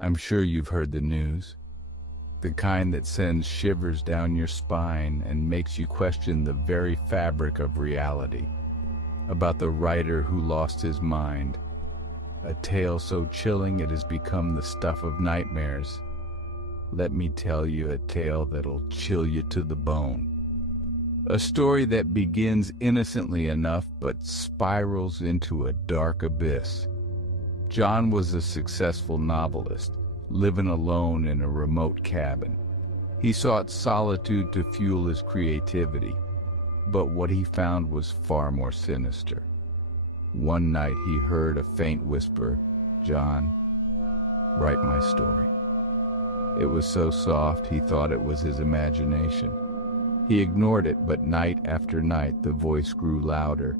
I'm sure you've heard the news, the kind that sends shivers down your spine and makes you question the very fabric of reality, about the writer who lost his mind, a tale so chilling it has become the stuff of nightmares. Let me tell you a tale that'll chill you to the bone. A story that begins innocently enough but spirals into a dark abyss. John was a successful novelist, living alone in a remote cabin. He sought solitude to fuel his creativity, but what he found was far more sinister. One night he heard a faint whisper, "John, write my story." It was so soft he thought it was his imagination. He ignored it, but night after night the voice grew louder.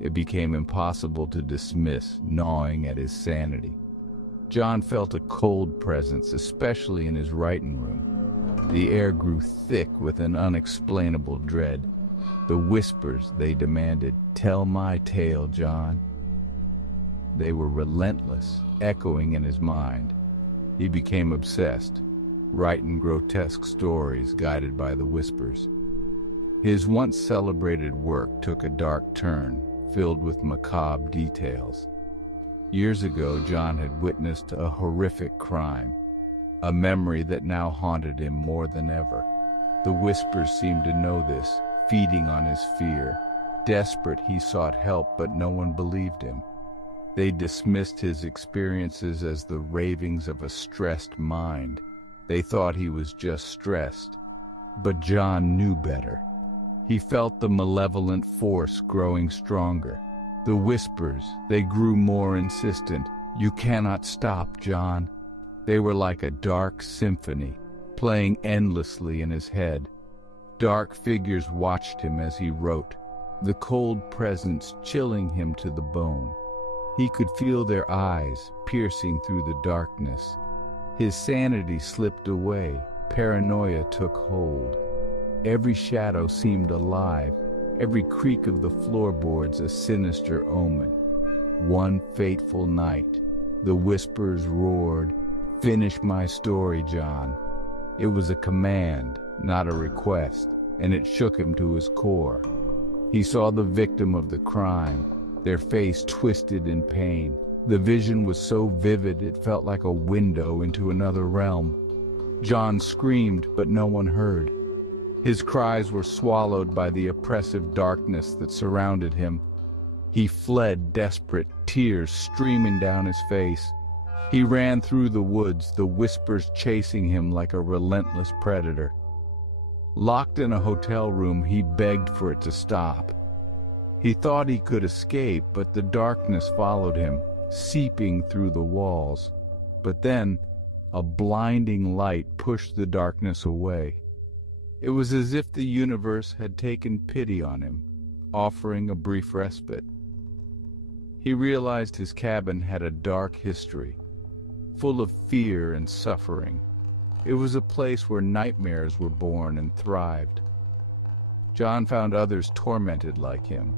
It became impossible to dismiss, gnawing at his sanity. John felt a cold presence, especially in his writing room. The air grew thick with an unexplainable dread. The whispers, they demanded, "Tell my tale, John." They were relentless, echoing in his mind. He became obsessed, writing grotesque stories guided by the whispers. His once celebrated work took a dark turn, filled with macabre details. Years ago, John had witnessed a horrific crime, a memory that now haunted him more than ever. The whispers seemed to know this, feeding on his fear. Desperate, he sought help, but no one believed him. They dismissed his experiences as the ravings of a stressed mind. They thought he was just stressed. But John knew better. He felt the malevolent force growing stronger. The whispers, they grew more insistent. "You cannot stop, John." They were like a dark symphony, playing endlessly in his head. Dark figures watched him as he wrote, the cold presence chilling him to the bone. He could feel their eyes piercing through the darkness. His sanity slipped away. Paranoia took hold. Every shadow seemed alive, every creak of the floorboards a sinister omen. One fateful night, the whispers roared, "Finish my story, John." It was a command, not a request, and it shook him to his core. He saw the victim of the crime, their face twisted in pain. The vision was so vivid it felt like a window into another realm. John screamed, but no one heard. His cries were swallowed by the oppressive darkness that surrounded him. He fled desperate, tears streaming down his face. He ran through the woods, the whispers chasing him like a relentless predator. Locked in a hotel room, he begged for it to stop. He thought he could escape, but the darkness followed him, seeping through the walls. But then, a blinding light pushed the darkness away. It was as if the universe had taken pity on him, offering a brief respite. He realized his cabin had a dark history, full of fear and suffering. It was a place where nightmares were born and thrived. John found others tormented like him.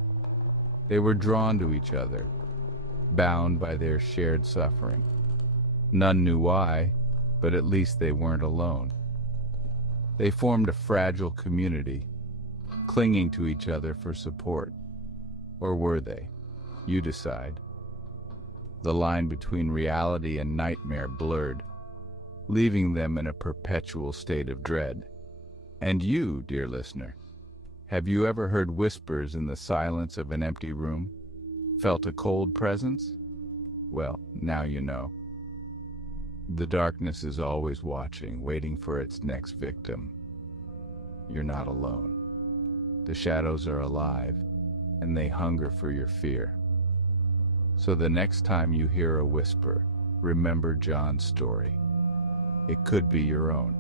They were drawn to each other, bound by their shared suffering. None knew why, but at least they weren't alone. They formed a fragile community, clinging to each other for support. Or were they? You decide. The line between reality and nightmare blurred, leaving them in a perpetual state of dread. And you, dear listener, have you ever heard whispers in the silence of an empty room? Felt a cold presence? Well, now you know. The darkness is always watching, waiting for its next victim. You're not alone. The shadows are alive, and they hunger for your fear. So the next time you hear a whisper, remember John's story. It could be your own.